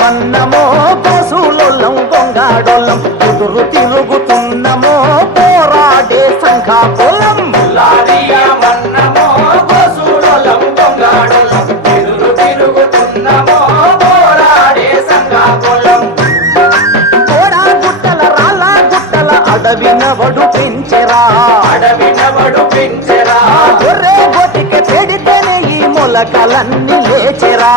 మన్నమో పశువులొల్లం కొంగాడోళ్ళం కుదురు తిరుగుతున్నమో పోరాడే సంఘ పొలం లారియా మన్నమో గోసుడోలం దొంగాడోలం తిరుగు తిరుగుతున్నమో పోరాడే సంగాకులం కోడా గుట్టల రాళ్ళ గుట్టల అడవిన వడు పెంచెరా. అడవినబడు పెంచెరా. గొర్రె గొటిక చెడితేనే ఈ మొలకలన్నీ లేచెరా.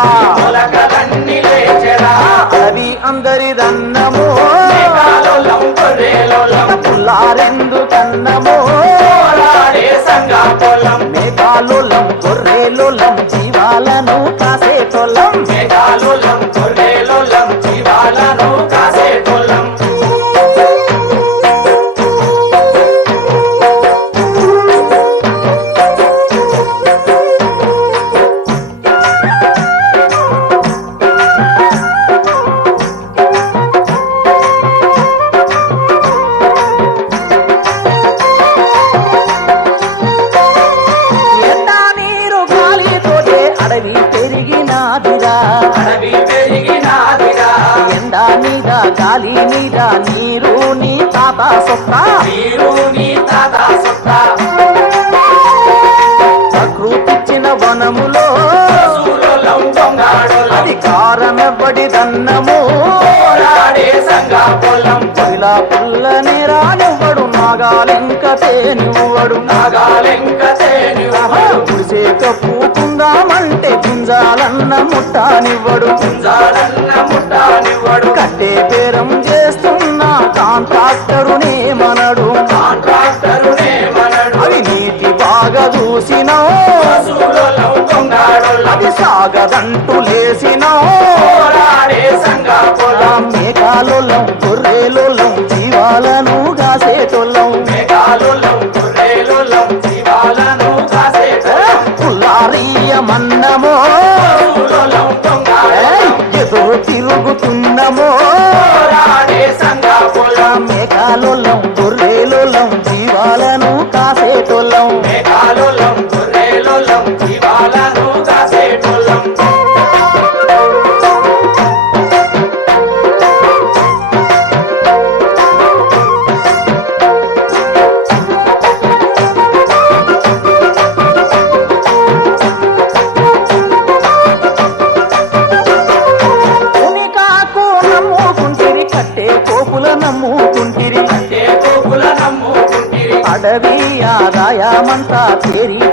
కాసేటోళ్ళం పెరిగినాదిరా పెరిగినాదిరా ఎండా మీద గాలి మీద నీరు నీ తాత సొత్త. ప్రకృతిచ్చిన వనములో అధికారమెవ్వడి దన్నము. ఇలా పుల్లని రానివ్వడు నాగాలింక తేనివ్వడు. నాగాలెంక తేని గుడిసే తప్పుకుందామంటే గుంజాలన్న ముట్టానివ్వడు. కుంజాలన్న ముట్టానివ్వడు. కట్టే బేరం చేస్తున్న కాంట్రాక్టరునే మనడు. కాంట్రాక్టరునే మనడు. అవి నీటి బాగా చూసినా అది సాగదంటూ లేసినా మేఘాలులం గొర్రెలులం జీవాలను కాసేటోళ్ళం పుల్లారీయ మన్నమో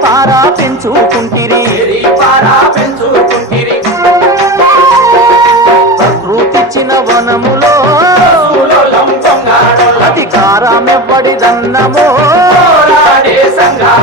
పారా పెంచుకుంటిరి. ప్రకృతిచ్చిన వనములో సూలోలం దొంగాడోలం అధికారమెవ్వడి దన్నమో పోరాడే సంగా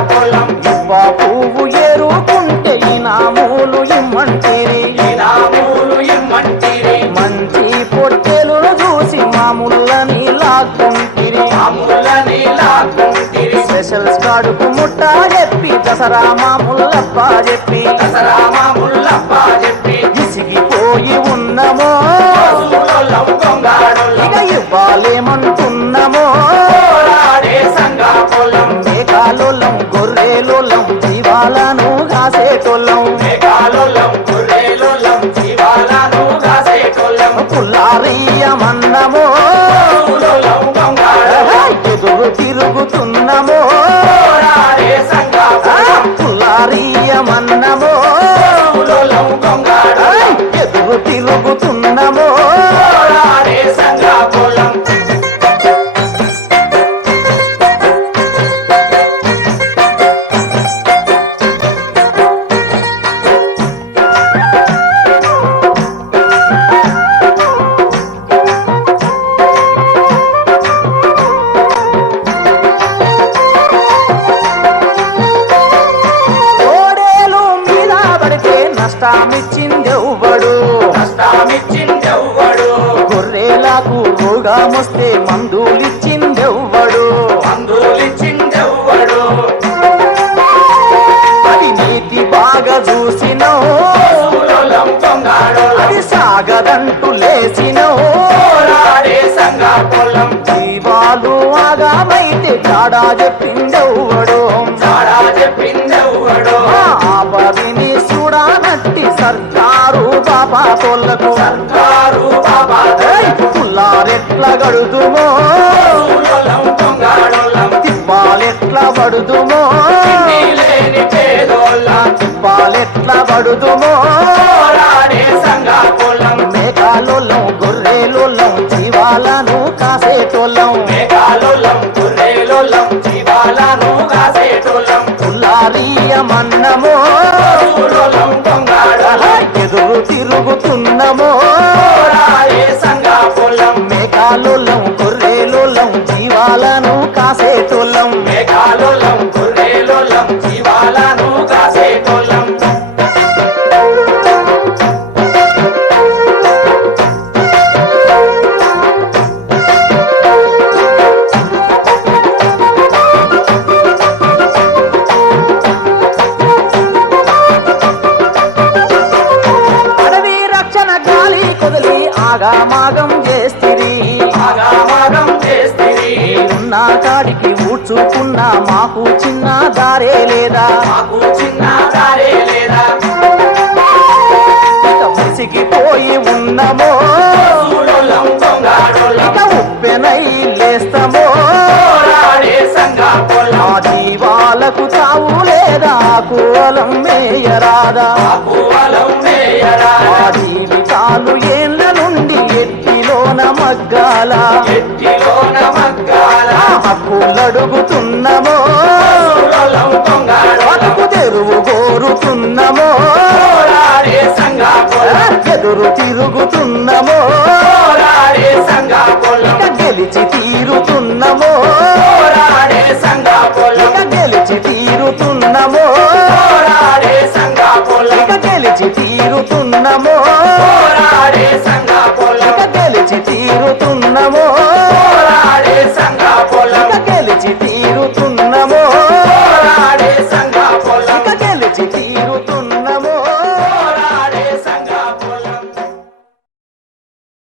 ముట్ట చెప్పి దసరా మామూలప్ప చెప్పి. దసరా మామూలప్ప చెప్పి. విసిగిపోయి ఉన్నమో. ఇక ఇవ్వాలేమంటున్నమో. మేఘాలోలం గొర్రెలోలం జీవాలను కాసేటోళ్ళం. మేఘాలోలం నష్టమిచ్చిందెవ్వడు కష్టామిచ్చిందెవ్వడు గొర్రెలకు రోగమొస్తే మందులిచ్చిందెవ్వడు? మందులిచ్చిందెవ్వడు? అది నీతి బాగా చూసినో? అది సాగదంటూ లేచినో? జీవాలు ఆగామైతే కాడా చెప్పిందెవ్వడు సర్కారు బాబా తోళ్ళకు సర్కారు తిప్పాలెట్లా గడుదుమో పశువులోలం పొంగాడోలం తిప్పాలెట్లా పడుదుమో? తిప్పాలెట్లా పడుదుమో? మేఘాలోలం గొర్రెలోలం జీవాలను కాసేటోళ్ళం. మేఘాలోలం గుర్రేలోలం ఉన్న కాడికి ఊడ్చుకున్న మాకు చిన్న దారే లేదా? మాకు చిన్న దారే లేదా? ఇక ముసిగిపోయి ఉన్నమో? ఇక ఉప్పెనై లేస్తామో? ఆ జీవాలకు తావు లేదా? కువలం మేయరాదా? ఆ జీవితాలు ఏళ్ళ నుండి ఎట్టిలోన మగ్గాల? ఆ హక్కులడుగుతున్నమో బతుకు తెరువు కోరుతున్నమో. ఎదురు తిరుగుతున్నమో